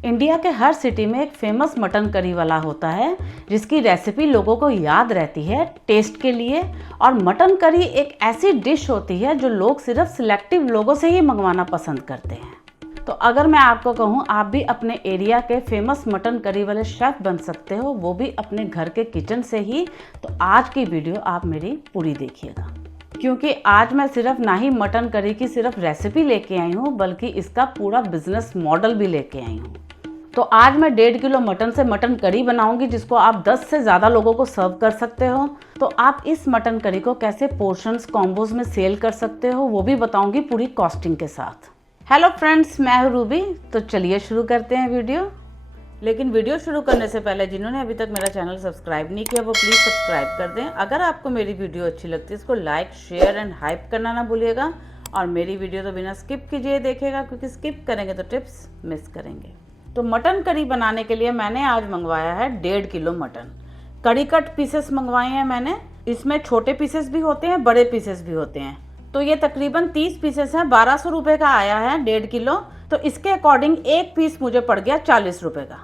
India के हर city में एक फेमस मटन करी वाला होता है जिसकी रेसिपी लोगों को याद रहती है टेस्ट के लिए। और मटन करी एक ऐसी डिश होती है जो लोग सिर्फ सिलेक्टिव लोगों से ही मंगवाना पसंद करते हैं। तो अगर मैं आपको कहूँ आप भी अपने एरिया के फेमस मटन करी वाले शेफ बन सकते हो, वो भी अपने घर के किचन से ही, तो आज की वीडियो आप मेरी पूरी देखिएगा, क्योंकि आज मैं सिर्फ ना ही मटन करी की सिर्फ रेसिपी लेके आई हूँ बल्कि इसका पूरा बिजनेस मॉडल भी लेके आई हूँ। तो आज मैं 1.5 किलो मटन से मटन करी बनाऊंगी जिसको आप 10 से ज़्यादा लोगों को सर्व कर सकते हो। तो आप इस मटन करी को कैसे पोर्शंस कॉम्बोज में सेल कर सकते हो वो भी बताऊंगी पूरी कॉस्टिंग के साथ। हेलो फ्रेंड्स, मैं हूँ रूबी। तो चलिए शुरू करते हैं वीडियो। लेकिन वीडियो शुरू करने से पहले जिन्होंने अभी तक मेरा चैनल सब्सक्राइब नहीं किया वो प्लीज़ सब्सक्राइब कर दें। अगर आपको मेरी वीडियो अच्छी लगती है इसको लाइक, शेयर एंड हाइप करना ना भूलिएगा। और मेरी वीडियो तो बिना स्किप कीजिए देखिएगा, क्योंकि स्किप करेंगे तो टिप्स मिस करेंगे। तो मटन करी बनाने के लिए मैंने आज मंगवाया है 1.5 किलो मटन। कड़ी कट पीसेस मंगवाए हैं मैंने। इसमें छोटे पीसेस भी होते हैं, बड़े पीसेस भी होते हैं। तो ये तकरीबन 30 पीसेस हैं। 1200 रुपये का आया है 1.5 किलो। तो इसके अकॉर्डिंग एक पीस मुझे पड़ गया 40 रुपये का।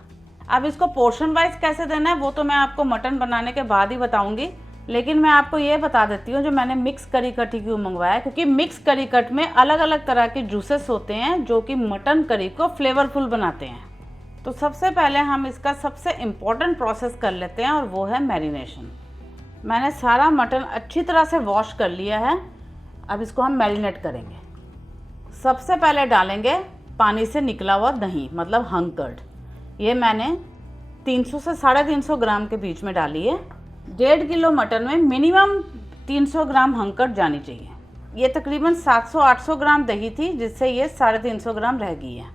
अब इसको पोर्शन वाइज कैसे देना है वो तो मैं आपको मटन बनाने के बाद ही बताऊंगी। लेकिन मैं आपको ये बता देती हूँ जो मैंने मिक्स करी कट ही क्यों मंगवाया, क्योंकि मिक्स करी कट में अलग अलग तरह के जूसेस होते हैं जो कि मटन करी को फ्लेवरफुल बनाते हैं। तो सबसे पहले हम इसका सबसे इम्पॉर्टेंट प्रोसेस कर लेते हैं और वो है मैरिनेशन। मैंने सारा मटन अच्छी तरह से वॉश कर लिया है। अब इसको हम मैरिनेट करेंगे। सबसे पहले डालेंगे पानी से निकला हुआ दही, मतलब हंग कर्ड। ये मैंने 300 से 350 ग्राम के बीच में डाली है। 1.5 किलो मटन में मिनिमम 300 ग्राम हंग कर्ड जानी चाहिए। ये तकरीबन 700-800 ग्राम दही थी जिससे ये 350 ग्राम रह गई है।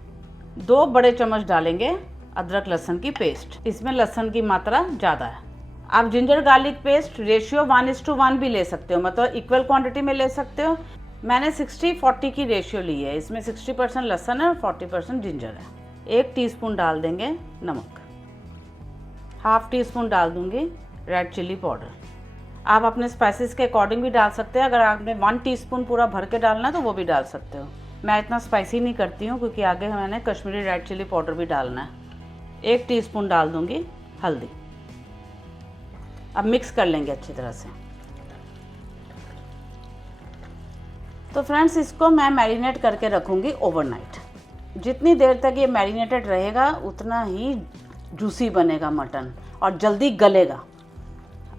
2 बड़े चम्मच डालेंगे अदरक लहसुन की पेस्ट। इसमें लहसुन की मात्रा ज़्यादा है। आप जिंजर गार्लिक पेस्ट रेशियो 1:1 भी ले सकते हो, मतलब इक्वल क्वांटिटी में ले सकते हो। मैंने 60-40 की रेशियो ली है। इसमें 60% लहसुन है और 40% जिंजर है। 1 टीस्पून डाल देंगे नमक। हाफ टी स्पून डाल दूंगी रेड चिली पाउडर। आप अपने स्पाइसेस के अकॉर्डिंग भी डाल सकते हैं। अगर आपने 1 टीस्पून पूरा भर के डालना है तो वो भी डाल सकते हो। मैं इतना स्पाइसी नहीं करती हूँ क्योंकि आगे मैंने कश्मीरी रेड चिली पाउडर भी डालना है। 1 टीस्पून डाल दूंगी हल्दी। अब मिक्स कर लेंगे अच्छी तरह से। तो फ्रेंड्स, इसको मैं मैरिनेट करके रखूँगी ओवरनाइट। जितनी देर तक ये मैरिनेटेड रहेगा उतना ही जूसी बनेगा मटन और जल्दी गलेगा।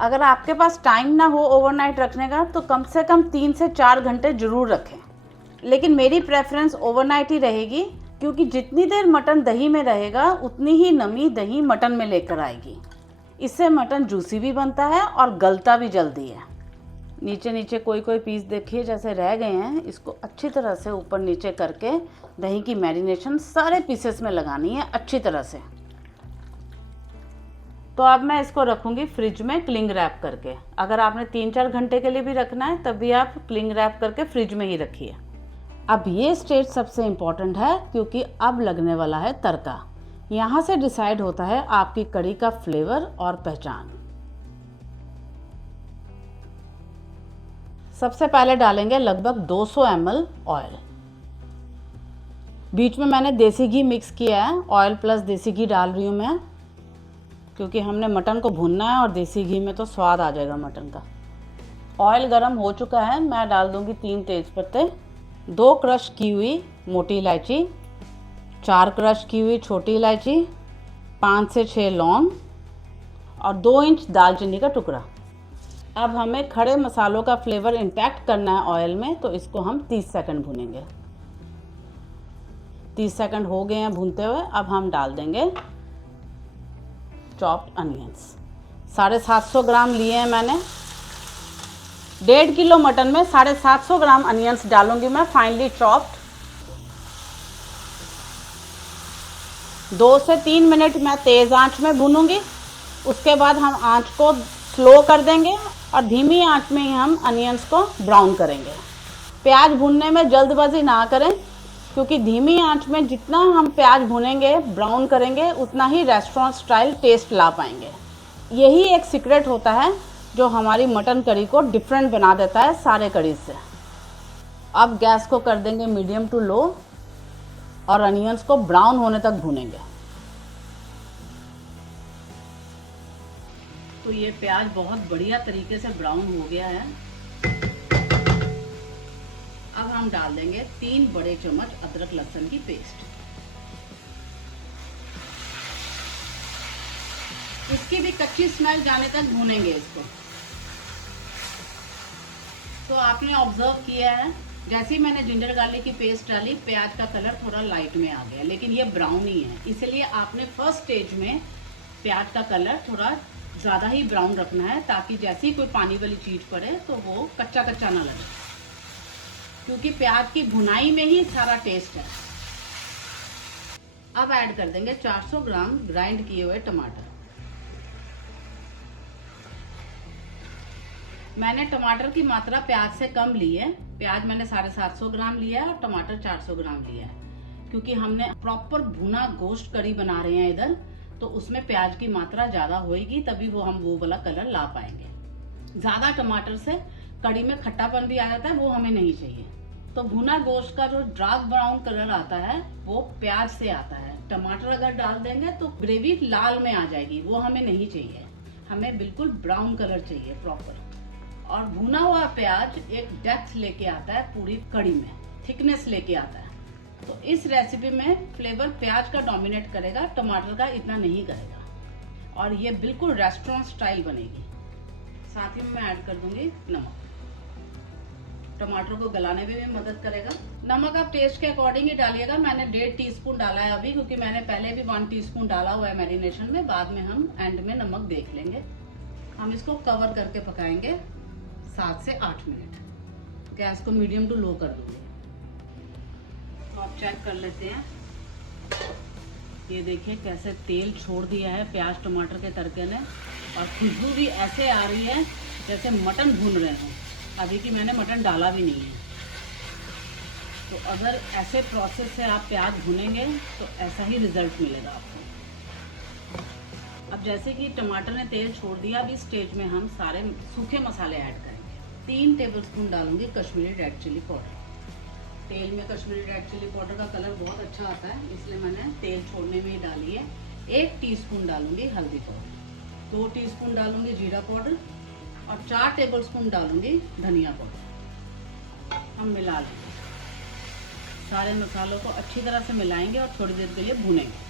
अगर आपके पास टाइम ना हो ओवरनाइट रखने का तो कम से कम 3 से 4 घंटे ज़रूर रखें। लेकिन मेरी प्रेफरेंस ओवरनाइट ही रहेगी, क्योंकि जितनी देर मटन दही में रहेगा उतनी ही नमी दही मटन में लेकर आएगी। इससे मटन जूसी भी बनता है और गलता भी जल्दी है। नीचे नीचे कोई पीस देखिए जैसे रह गए हैं, इसको अच्छी तरह से ऊपर नीचे करके दही की मैरिनेशन सारे पीसेस में लगानी है अच्छी तरह से। तो अब मैं इसको रखूँगी फ्रिज में क्लिंग रैप करके। अगर आपने 3-4 घंटे के लिए भी रखना है तब भी आप क्लिंग रैप करके फ्रिज में ही रखिए। अब ये स्टेज सबसे इम्पॉर्टेंट है क्योंकि अब लगने वाला है तड़का। यहाँ से डिसाइड होता है आपकी कड़ी का फ्लेवर और पहचान। सबसे पहले डालेंगे लगभग 200 ml ऑयल। बीच में मैंने देसी घी मिक्स किया है। ऑयल प्लस देसी घी डाल रही हूँ मैं, क्योंकि हमने मटन को भूनना है और देसी घी में तो स्वाद आ जाएगा मटन का। ऑयल गर्म हो चुका है। मैं डाल दूँगी 3 तेज़पत्ते, 2 क्रश की हुई मोटी इलायची, 4 क्रश की हुई छोटी इलायची, 5 से 6 लौंग और 2 इंच दालचीनी का टुकड़ा। अब हमें खड़े मसालों का फ्लेवर इंटैक्ट करना है ऑयल में, तो इसको हम 30 सेकंड भूनेंगे। 30 सेकंड हो गए हैं भूनते हुए। अब हम डाल देंगे चॉप्ड अनियंस। 750 ग्राम लिए हैं मैंने। 1.5 किलो मटन में 750 ग्राम अनियंस डालूंगी मैं फाइनली चॉप्ड। 2 से 3 मिनट मैं तेज़ आंच में भूनूंगी। उसके बाद हम आंच को स्लो कर देंगे और धीमी आंच में ही हम अनियंस को ब्राउन करेंगे। प्याज भूनने में जल्दबाजी ना करें, क्योंकि धीमी आंच में जितना हम प्याज भूनेंगे, ब्राउन करेंगे, उतना ही रेस्टोरेंट स्टाइल टेस्ट ला पाएंगे। यही एक सीक्रेट होता है जो हमारी मटन करी को डिफरेंट बना देता है सारे करी से। अब गैस को कर देंगे मीडियम टू लो और अनियंस को ब्राउन होने तक भूनेंगे। तो ये प्याज बहुत बढ़िया तरीके से ब्राउन हो गया है। अब हम डाल देंगे 3 बड़े चम्मच अदरक लहसुन की पेस्ट। इसकी भी कच्ची स्मेल जाने तक भूनेंगे इसको। तो आपने ऑब्जर्व किया है, जैसे ही मैंने जिंजर गार्लिक की पेस्ट डाली, प्याज का कलर थोड़ा लाइट में आ गया, लेकिन ये ब्राउन ही है। इसलिए आपने फर्स्ट स्टेज में प्याज का कलर थोड़ा ज़्यादा ही ब्राउन रखना है, ताकि जैसे ही कोई पानी वाली चीज़ पड़े तो वो कच्चा कच्चा ना लगे, क्योंकि प्याज की भुनाई में ही सारा टेस्ट है। अब ऐड कर देंगे 400 ग्राम ग्राइंड किए हुए टमाटर। मैंने टमाटर की मात्रा प्याज से कम ली है। प्याज मैंने 750 ग्राम लिया है और टमाटर 400 ग्राम लिया है, क्योंकि हमने प्रॉपर भुना गोश्त करी बना रहे हैं इधर, तो उसमें प्याज की मात्रा ज़्यादा होएगी, तभी हम वो वाला कलर ला पाएंगे। ज़्यादा टमाटर से कड़ी में खट्टापन भी आ जाता है, वो हमें नहीं चाहिए। तो भुना गोश्त का जो डार्क ब्राउन कलर आता है वो प्याज से आता है। टमाटर अगर डाल देंगे तो ग्रेवी लाल में आ जाएगी, वो हमें नहीं चाहिए। हमें बिल्कुल ब्राउन कलर चाहिए प्रॉपर। और भुना हुआ प्याज एक डेप्थ लेके आता है पूरी कड़ी में, थिकनेस लेके आता है। तो इस रेसिपी में फ्लेवर प्याज का डोमिनेट करेगा, टमाटर का इतना नहीं करेगा, और ये बिल्कुल रेस्टोरेंट स्टाइल बनेगी। साथ ही में मैं ऐड कर दूंगी नमक। टमाटर को गलाने में भी मदद करेगा। नमक आप टेस्ट के अकॉर्डिंग ही डालिएगा। मैंने 1.5 टीस्पून डाला है अभी, क्योंकि मैंने पहले भी 1 टीस्पून डाला हुआ है मैरिनेशन में। बाद में हम एंड में नमक देख लेंगे। हम इसको कवर करके पकाएंगे 7 से 8 मिनट। गैस को मीडियम टू लो कर दूंगी। तो आप चेक कर लेते हैं, ये देखिए कैसे तेल छोड़ दिया है प्याज टमाटर के तड़के ने, और खुशबू भी ऐसे आ रही है जैसे मटन भून रहे हों। अभी की मैंने मटन डाला भी नहीं है। तो अगर ऐसे प्रोसेस से आप प्याज भुनेंगे तो ऐसा ही रिजल्ट मिलेगा आपको। अब जैसे कि टमाटर ने तेल छोड़ दिया, अभी स्टेज में हम सारे सूखे मसाले ऐड करेंगे। 3 टेबलस्पून डालूंगी कश्मीरी रेड चिली पाउडर। तेल में कश्मीरी रेड चिली पाउडर का कलर बहुत अच्छा आता है, इसलिए मैंने तेल छोड़ने में ही डाली है। 1 टीस्पून डालूंगी हल्दी पाउडर, 2 टीस्पून डालूंगी जीरा पाउडर, और 4 टेबलस्पून डालूंगी धनिया पाउडर। हम मिला लेंगे सारे मसालों को, अच्छी तरह से मिलाएंगे और थोड़ी देर के लिए भूनेंगे।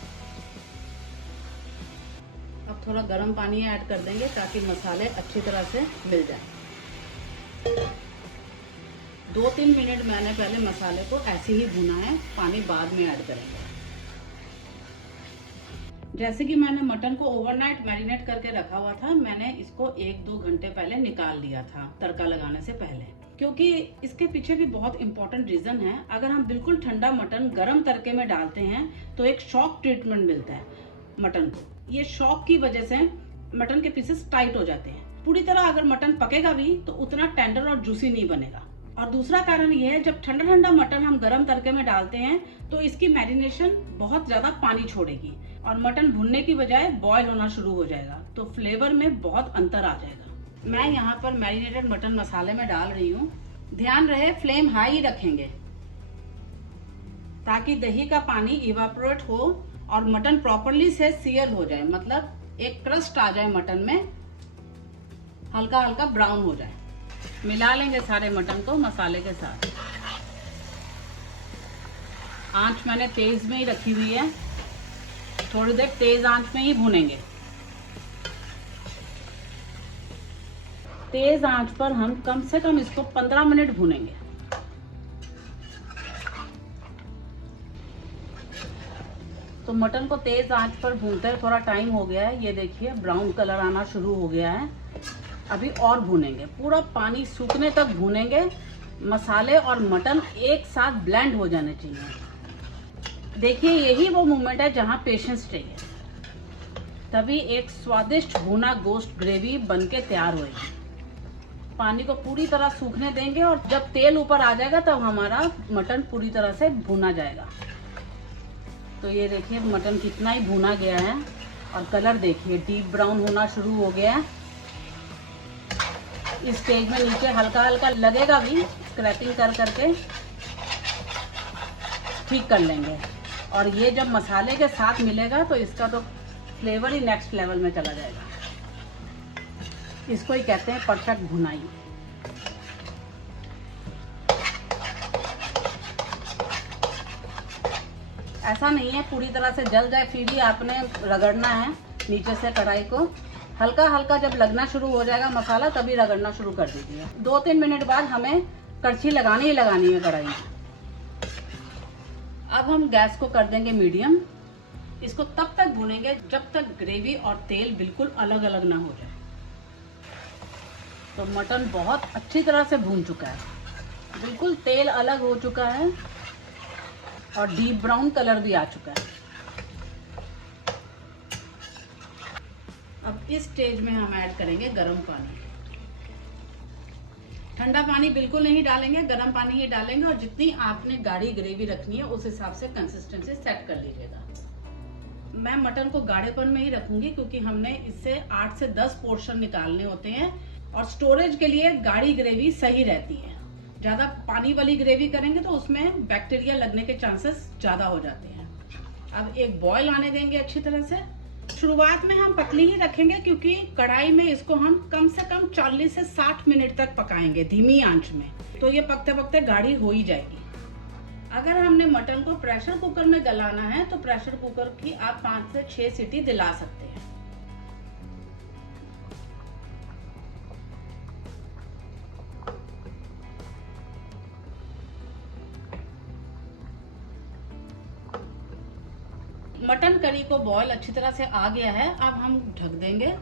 अब थोड़ा गर्म पानी ऐड कर देंगे ताकि मसाले अच्छी तरह से मिल जाए। 2-3 मिनट मैंने पहले मसाले को ऐसे ही भुना है, पानी बाद में ऐड करेंगे। जैसे कि मैंने मटन को ओवरनाइट मैरिनेट करके रखा हुआ था, मैंने इसको 1-2 घंटे पहले निकाल लिया था तड़का लगाने से पहले, क्योंकि इसके पीछे भी बहुत इंपॉर्टेंट रीजन है। अगर हम बिल्कुल ठंडा मटन गर्म तड़के में डालते हैं तो एक शॉक ट्रीटमेंट मिलता है मटन को। ये शॉक की वजह से मटन के पीसेस टाइट हो जाते हैं। पूरी तरह अगर मटन पकेगा भी तो उतना टेंडर और जूसी नहीं बनेगा। और दूसरा कारण ये है, जब ठंडा ठंडा मटन हम गर्म तड़के में डालते हैं तो इसकी मैरिनेशन बहुत ज्यादा पानी छोड़ेगी और मटन भुनने की बजाय बॉयल होना शुरू हो जाएगा, तो फ्लेवर में बहुत अंतर आ जाएगा। मैं यहाँ पर मैरिनेटेड मटन मसाले में डाल रही हूँ। ध्यान रहे फ्लेम हाई रखेंगे ताकि दही का पानी इवापोरेट हो और मटन प्रॉपरली से सीयर हो जाए, मतलब एक क्रस्ट आ जाए मटन में, हल्का हल्का ब्राउन हो जाए। मिला लेंगे सारे मटन को मसाले के साथ। आंच मैंने तेज में ही रखी हुई है, थोड़ी देर तेज आंच में ही भुनेंगे। तेज आंच पर हम कम से कम इसको 15 मिनट भुनेंगे। तो मटन को तेज आंच पर भूनते थोड़ा टाइम हो गया है। ये देखिए ब्राउन कलर आना शुरू हो गया है। अभी और भूनेंगे, पूरा पानी सूखने तक भूनेंगे। मसाले और मटन एक साथ ब्लेंड हो जाने चाहिए। देखिए यही वो मोमेंट है जहां पेशेंस चाहिए, तभी एक स्वादिष्ट भुना गोश्त ग्रेवी बनके तैयार होगी। पानी को पूरी तरह सूखने देंगे और जब तेल ऊपर आ जाएगा तब हमारा मटन पूरी तरह से भुना जाएगा। तो ये देखिए मटन कितना ही भुना गया है और कलर देखिए डीप ब्राउन होना शुरू हो गया है। इस स्टेज में नीचे हल्का हल्का लगेगा भी, स्क्रैपिंग कर करके ठीक कर लेंगे। और ये जब मसाले के साथ मिलेगा तो इसका तो फ्लेवर ही नेक्स्ट लेवल में चला जाएगा। इसको ही कहते हैं परफेक्ट भुनाई। ऐसा नहीं है पूरी तरह से जल जाए, फिर भी आपने रगड़ना है नीचे से कढ़ाई को। हल्का हल्का जब लगना शुरू हो जाएगा मसाला तभी रगड़ना शुरू कर दीजिए। 2-3 मिनट बाद हमें कड़छी लगानी ही लगानी है कढ़ाई में। अब हम गैस को कर देंगे मीडियम। इसको तब तक भूनेंगे जब तक ग्रेवी और तेल बिल्कुल अलग अलग ना हो जाए। तो मटन बहुत अच्छी तरह से भून चुका है, बिल्कुल तेल अलग हो चुका है और डीप ब्राउन कलर भी आ चुका है। अब इस स्टेज में हम ऐड करेंगे गरम पानी। ठंडा पानी बिल्कुल नहीं डालेंगे, गरम पानी ही डालेंगे और जितनी आपने गाढ़ी ग्रेवी रखनी है उस हिसाब से कंसिस्टेंसी सेट कर लीजिएगा। मैं मटन को गाढ़ेपन में ही रखूंगी क्योंकि हमने इससे 8 से 10 पोर्शन निकालने होते हैं और स्टोरेज के लिए गाढ़ी ग्रेवी सही रहती है। ज़्यादा पानी वाली ग्रेवी करेंगे तो उसमें बैक्टीरिया लगने के चांसेस ज़्यादा हो जाते हैं। अब एक बॉयल आने देंगे अच्छी तरह से। शुरुआत में हम पतली ही रखेंगे क्योंकि कढ़ाई में इसको हम कम से कम 40 से 60 मिनट तक पकाएंगे धीमी आंच में, तो ये पकते पकते गाढ़ी हो ही जाएगी। अगर हमने मटन को प्रेशर कुकर में गलाना है तो प्रेशर कुकर की आप 5 से 6 सीटी दिला सकते हैं। मटन करी को बॉयल अच्छी तरह से आ गया है। अब हम ढक देंगे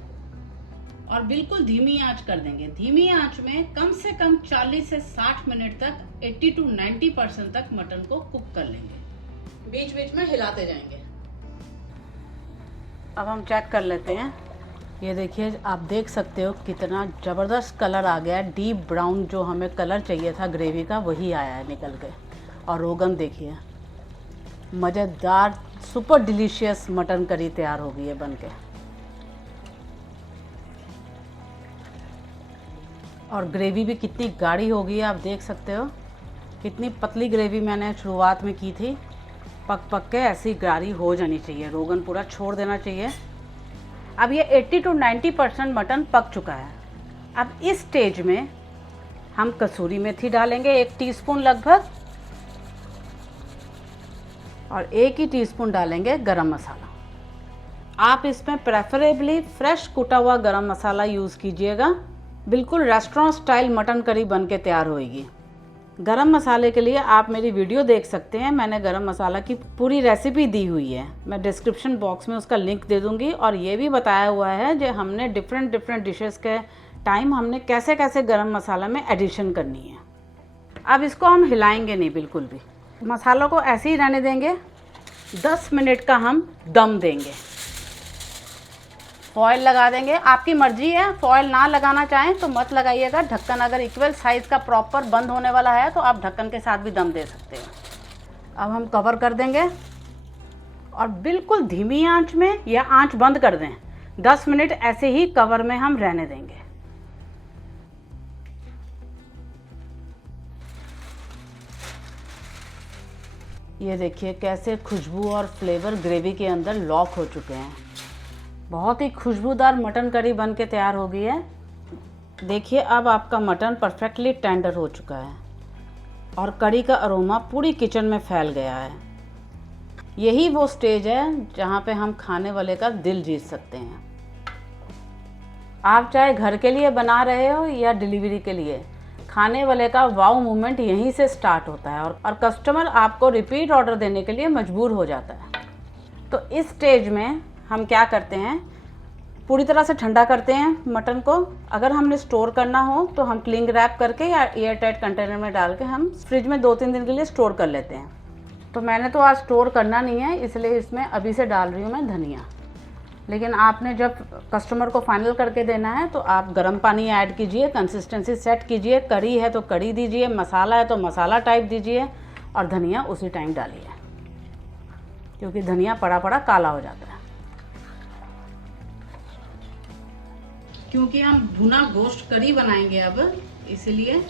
और बिल्कुल धीमी आंच कर देंगे। धीमी आंच में कम से कम 40 से 60 मिनट तक 80 to 90% तक मटन को कुक कर लेंगे। बीच बीच में हिलाते जाएंगे। अब हम चेक कर लेते हैं। ये देखिए, आप देख सकते हो कितना ज़बरदस्त कलर आ गया है। डीप ब्राउन जो हमें कलर चाहिए था ग्रेवी का वही आया है निकल के। और रोगन देखिए, मज़ेदार सुपर डिलीशियस मटन करी तैयार हो गई है बनके। और ग्रेवी भी कितनी गाढ़ी हो गई है, आप देख सकते हो। कितनी पतली ग्रेवी मैंने शुरुआत में की थी, पक पक के ऐसी गाढ़ी हो जानी चाहिए। रोगन पूरा छोड़ देना चाहिए। अब ये 80 to 90% मटन पक चुका है। अब इस स्टेज में हम कसूरी मेथी डालेंगे 1 टीस्पून लगभग, और 1 ही टीस्पून डालेंगे गरम मसाला। आप इसमें प्रेफरेबली फ्रेश कुटा हुआ गरम मसाला यूज़ कीजिएगा। बिल्कुल रेस्टोरेंट स्टाइल मटन करी बन के तैयार होएगी। गरम मसाले के लिए आप मेरी वीडियो देख सकते हैं। मैंने गरम मसाला की पूरी रेसिपी दी हुई है, मैं डिस्क्रिप्शन बॉक्स में उसका लिंक दे दूंगी। और ये भी बताया हुआ है जो हमने डिफरेंट डिशेस के टाइम हमने कैसे कैसे गरम मसाला में एडिशन करनी है। अब इसको हम हिलाएंगे नहीं बिल्कुल भी, मसालों को ऐसे ही रहने देंगे। 10 मिनट का हम दम देंगे। फॉयल लगा देंगे, आपकी मर्जी है। फॉयल ना लगाना चाहें तो मत लगाइएगा। ढक्कन अगर इक्वल साइज़ का प्रॉपर बंद होने वाला है तो आप ढक्कन के साथ भी दम दे सकते हैं। अब हम कवर कर देंगे और बिल्कुल धीमी आंच में या आंच बंद कर दें। 10 मिनट ऐसे ही कवर में हम रहने देंगे। ये देखिए कैसे खुशबू और फ्लेवर ग्रेवी के अंदर लॉक हो चुके हैं। बहुत ही खुशबूदार मटन करी बन के तैयार हो गई है। देखिए अब आपका मटन परफेक्टली टेंडर हो चुका है और करी का अरोमा पूरी किचन में फैल गया है। यही वो स्टेज है जहाँ पे हम खाने वाले का दिल जीत सकते हैं। आप चाहे घर के लिए बना रहे हो या डिलीवरी के लिए, खाने वाले का वाव मूवमेंट यहीं से स्टार्ट होता है और कस्टमर आपको रिपीट ऑर्डर देने के लिए मजबूर हो जाता है। तो इस स्टेज में हम क्या करते हैं, पूरी तरह से ठंडा करते हैं मटन को। अगर हमने स्टोर करना हो तो हम क्लिंग रैप करके या एयर टाइट कंटेनर में डाल के हम फ्रिज में 2-3 दिन के लिए स्टोर कर लेते हैं। तो मैंने तो आज स्टोर करना नहीं है, इसलिए इसमें अभी से डाल रही हूँ मैं धनिया। लेकिन आपने जब कस्टमर को फाइनल करके देना है तो आप गर्म पानी ऐड कीजिए, कंसिस्टेंसी सेट कीजिए। करी है तो करी दीजिए, मसाला है तो मसाला टाइप दीजिए और धनिया उसी टाइम डालिए, क्योंकि धनिया पड़ा पड़ा काला हो जाता है। क्योंकि हम भुना गोश्त करी बनाएंगे अब, इसलिए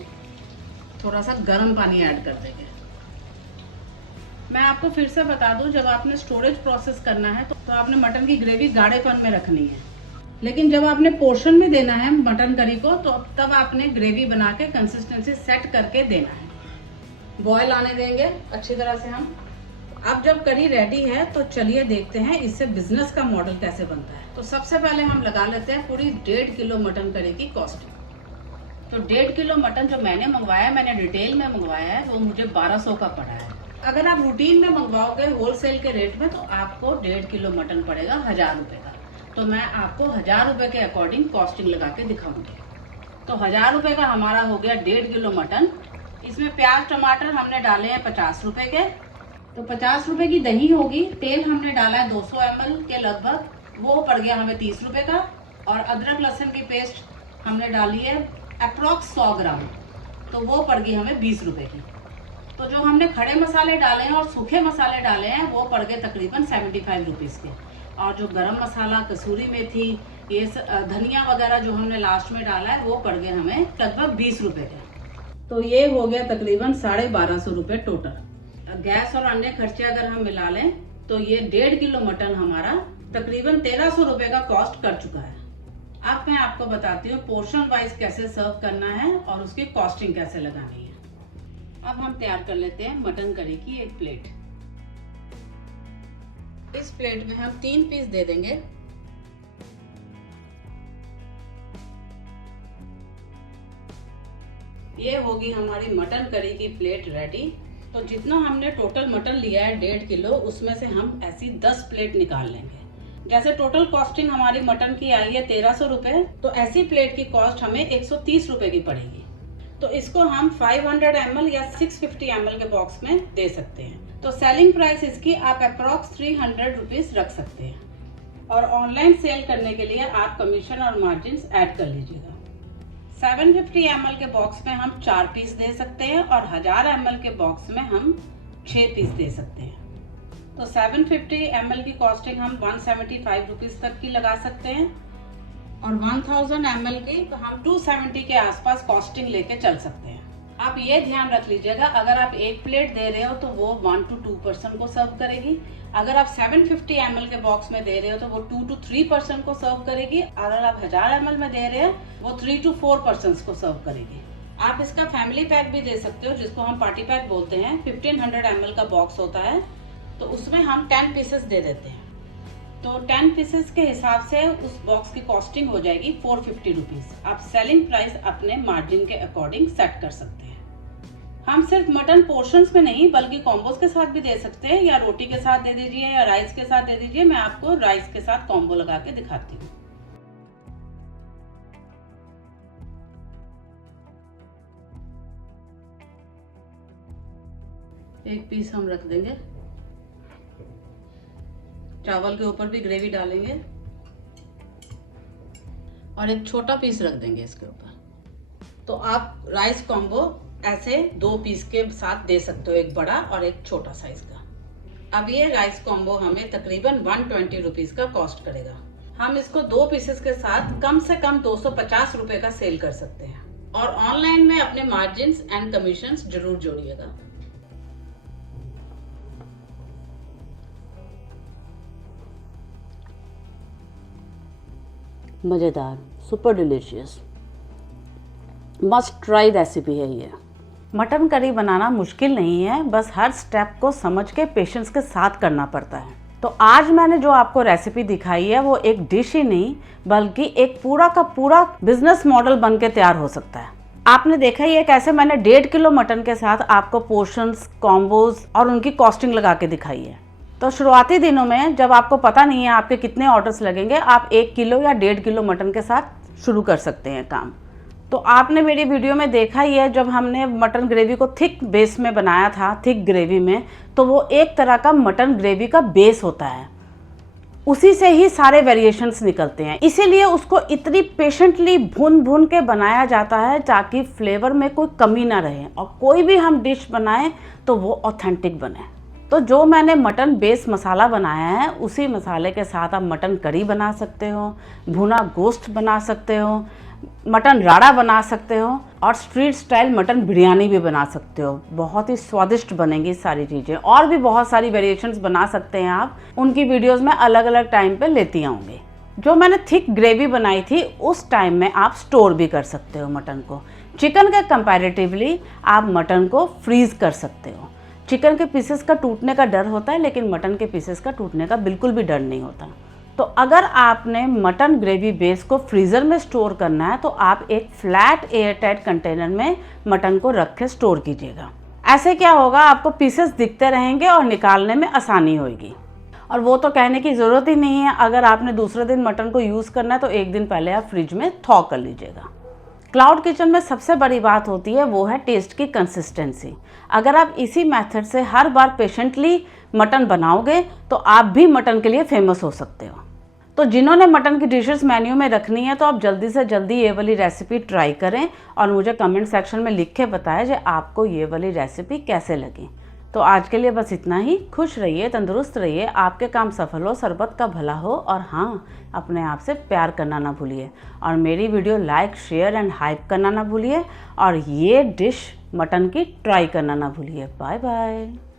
थोड़ा सा गर्म पानी ऐड कर देंगे। मैं आपको फिर से बता दूं, जब आपने स्टोरेज प्रोसेस करना है तो आपने मटन की ग्रेवी गाढ़ेपन में रखनी है। लेकिन जब आपने पोर्शन में देना है मटन करी को तो तब आपने ग्रेवी बना के कंसिस्टेंसी सेट करके देना है। बॉयल आने देंगे अच्छी तरह से हम। अब जब करी रेडी है तो चलिए देखते हैं इससे बिजनेस का मॉडल कैसे बनता है। तो सबसे पहले हम लगा लेते हैं पूरी 1.5 किलो मटन करी की कॉस्टिंग। तो 1.5 किलो मटन जो मैंने मंगवाया, मैंने रिटेल में मंगवाया है, वो मुझे 1200 का पड़ा है। अगर आप रूटीन में मंगवाओगे होलसेल के रेट में तो आपको 1.5 किलो मटन पड़ेगा 1000 रुपये का। तो मैं आपको 1000 रुपये के अकॉर्डिंग कॉस्टिंग लगा के दिखाऊंगी। तो 1000 रुपये का हमारा हो गया 1.5 किलो मटन। इसमें प्याज टमाटर हमने डाले हैं 50 रुपये के। तो 50 रुपये की दही होगी। तेल हमने डाला है 200 ml के लगभग, वो पड़ गया हमें 30 रुपये का। और अदरक लहसुन की पेस्ट हमने डाली है अप्रॉक्स 100 ग्राम, तो वो पड़ गई हमें 20 रुपये की। तो जो हमने खड़े मसाले डाले हैं और सूखे मसाले डाले हैं वो पड़ गए तकरीबन 75 रुपीज़ के। और जो गरम मसाला, कसूरी मेथी, ये धनिया वगैरह जो हमने लास्ट में डाला है वो पड़ गए हमें लगभग 20 रुपये के। तो ये हो गया तकरीबन 1250 रुपये टोटल। गैस और अन्य खर्चे अगर हम मिला लें तो ये 1.5 किलो मटन हमारा तकरीबन 1300 रुपये का कॉस्ट कर चुका है। अब मैं आपको बताती हूँ पोर्शन वाइज कैसे सर्व करना है और उसकी कॉस्टिंग कैसे लगानी है। अब हम तैयार कर लेते हैं मटन करी की एक प्लेट। इस प्लेट में हम 3 पीस दे देंगे। ये होगी हमारी मटन करी की प्लेट रेडी। तो जितना हमने टोटल मटन लिया है 1.5 किलो, उसमें से हम ऐसी 10 प्लेट निकाल लेंगे। जैसे टोटल कॉस्टिंग हमारी मटन की आई है 1300 रुपये, तो ऐसी प्लेट की कॉस्ट हमें 130 रुपये की पड़ेगी। तो इसको हम 500 ml या 650 ml के बॉक्स में दे सकते हैं। तो सेलिंग प्राइस इसकी आप अप्रॉक्स 300 रुपीज़ रख सकते हैं। और ऑनलाइन सेल करने के लिए आप कमीशन और मार्जिन ऐड कर लीजिएगा। 750 ml के बॉक्स में हम 4 पीस दे सकते हैं और 1000 ml के बॉक्स में हम 6 पीस दे सकते हैं। तो 750 ml की कॉस्टिंग हम 175 रुपीज़ तक की लगा सकते हैं और 1000 ml की तो हम 270 के आसपास कॉस्टिंग लेके चल सकते हैं। आप ये ध्यान रख लीजिएगा, अगर आप एक प्लेट दे रहे हो तो वो 1 to 2 पर्सन को सर्व करेगी। अगर आप 750 ml के बॉक्स में दे रहे हो तो वो 2 to 3 पर्सन को सर्व करेगी। अगर आप 1000 ml में दे रहे हो वो 3 to 4 पर्सन को सर्व करेगी। आप इसका फैमिली पैक भी दे सकते हो, जिसको हम पार्टी पैक बोलते हैं। 1500 ml का बॉक्स होता है, तो उसमें हम 10 पीसेस दे देते हैं। तो 10 पीसेस के हिसाब से उस बॉक्स की कॉस्टिंग हो जाएगी 450 रुपीज़। आप सेलिंग प्राइस अपने मार्जिन के अकॉर्डिंग सेट कर सकते हैं। हम सिर्फ मटन पोर्शंस में नहीं बल्कि कॉम्बोज के साथ भी दे सकते हैं, या रोटी के साथ दे दीजिए या राइस के साथ दे दीजिए। मैं आपको राइस के साथ कॉम्बो लगा के दिखाती हूँ। एक पीस हम रख देंगे, चावल के ऊपर भी ग्रेवी डालेंगे और एक छोटा पीस रख देंगे इसके ऊपर। तो आप राइस कॉम्बो ऐसे 2 पीस के साथ दे सकते हो, एक बड़ा और एक छोटा साइज का। अब ये राइस कॉम्बो हमें तकरीबन 120 रुपीज़ का कॉस्ट करेगा। हम इसको 2 पीसेस के साथ कम से कम 250 रुपये का सेल कर सकते हैं। और ऑनलाइन में अपने मार्जिन एंड कमीशन जरूर जोड़िएगा। मज़ेदार, super delicious, must try recipe है ये। मटन करी बनाना मुश्किल नहीं है, बस हर स्टेप को समझ के पेशेंस के साथ करना पड़ता है। तो आज मैंने जो आपको रेसिपी दिखाई है वो एक डिश ही नहीं बल्कि एक पूरा का पूरा बिजनेस मॉडल बन के तैयार हो सकता है। आपने देखा ही है कैसे मैंने 1.5 किलो मटन के साथ आपको पोर्शंस, कॉम्बोज और उनकी कॉस्टिंग लगा के दिखाई है। तो शुरुआती दिनों में जब आपको पता नहीं है आपके कितने ऑर्डर्स लगेंगे, आप 1 किलो या 1.5 किलो मटन के साथ शुरू कर सकते हैं काम। तो आपने मेरी वीडियो में देखा ही है जब हमने मटन ग्रेवी को थिक बेस में बनाया था, थिक ग्रेवी में, तो वो एक तरह का मटन ग्रेवी का बेस होता है, उसी से ही सारे वेरिएशंस निकलते हैं। इसीलिए उसको इतनी पेशेंटली भून भून के बनाया जाता है ताकि फ्लेवर में कोई कमी ना रहे और कोई भी हम डिश बनाएं तो वो ऑथेंटिक बने। तो जो मैंने मटन बेस मसाला बनाया है उसी मसाले के साथ आप मटन करी बना सकते हो, भुना गोश्त बना सकते हो, मटन राड़ा बना सकते हो और स्ट्रीट स्टाइल मटन बिरयानी भी बना सकते हो। बहुत ही स्वादिष्ट बनेंगी सारी चीज़ें। और भी बहुत सारी वेरिएशंस बना सकते हैं आप, उनकी वीडियोस में अलग अलग टाइम पे लेती आऊँगी। जो मैंने थिक ग्रेवी बनाई थी उस टाइम में आप स्टोर भी कर सकते हो मटन को। चिकन के कंपैरेटिवली आप मटन को फ्रीज़ कर सकते हो। चिकन के पीसेस का टूटने का डर होता है, लेकिन मटन के पीसेस का टूटने का बिल्कुल भी डर नहीं होता। तो अगर आपने मटन ग्रेवी बेस को फ्रीज़र में स्टोर करना है तो आप एक फ्लैट एयर टाइट कंटेनर में मटन को रख के स्टोर कीजिएगा। ऐसे क्या होगा, आपको पीसेस दिखते रहेंगे और निकालने में आसानी होगी। और वो तो कहने की ज़रूरत ही नहीं है, अगर आपने दूसरे दिन मटन को यूज़ करना है तो एक दिन पहले आप फ्रिज में थॉ कर लीजिएगा। क्लाउड किचन में सबसे बड़ी बात होती है वो है टेस्ट की कंसिस्टेंसी। अगर आप इसी मेथड से हर बार पेशेंटली मटन बनाओगे तो आप भी मटन के लिए फेमस हो सकते हो। तो जिन्होंने मटन की डिशेस मेन्यू में रखनी है तो आप जल्दी से जल्दी ये वाली रेसिपी ट्राई करें और मुझे कमेंट सेक्शन में लिख के बताएं कि आपको ये वाली रेसिपी कैसे लगी। तो आज के लिए बस इतना ही। खुश रहिए, तंदुरुस्त रहिए, आपके काम सफल हो, सरबत का भला हो, और हाँ, अपने आप से प्यार करना ना भूलिए। और मेरी video like, share and hype करना ना भूलिए, और ये डिश मटन की ट्राई करना ना भूलिए। Bye bye.